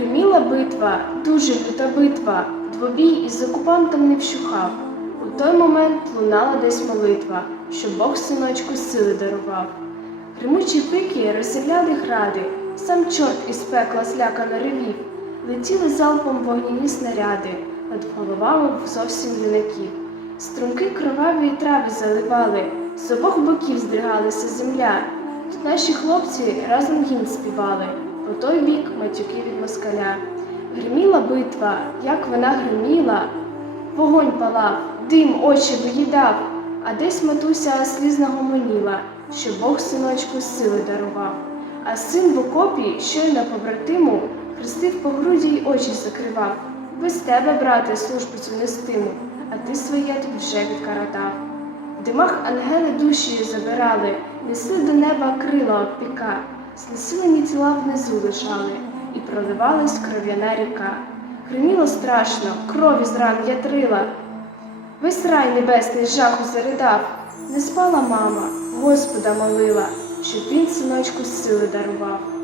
Гриміла битва, дуже люта битва, двобій із окупантом не вщухав. У той момент лунала десь молитва, що Бог синочку сили дарував. Гримучі пики розстріляли гради, сам чорт із пекла злякано ревів, летіли залпом вогняні снаряди над головами зовсім юнаків. Струмки кроваві трави заливали, з обох боків здригалася земля. Тут наші хлопці разом гімн співали, по той бік матюки від москаля. Гриміла битва, як вона гриміла, вогонь палав, дим очі виїдав, а десь матуся слізно гомоніла, що Бог синочку сили дарував. А син в окопі щойно побратиму хрестив по груді й очі закривав. Без тебе, брате, службу цю нестиму, а ти своє тут вже відкаратав. В димах ангели душі забирали, несли до неба крила опіка, знесилені тіла внизу лежали, і проливалась кров'яна ріка. Гриміло страшно, крові з ран ятрила. Весь рай небесний жаху заридав, не спала мама, Господа молила, щоб він синочку сили дарував.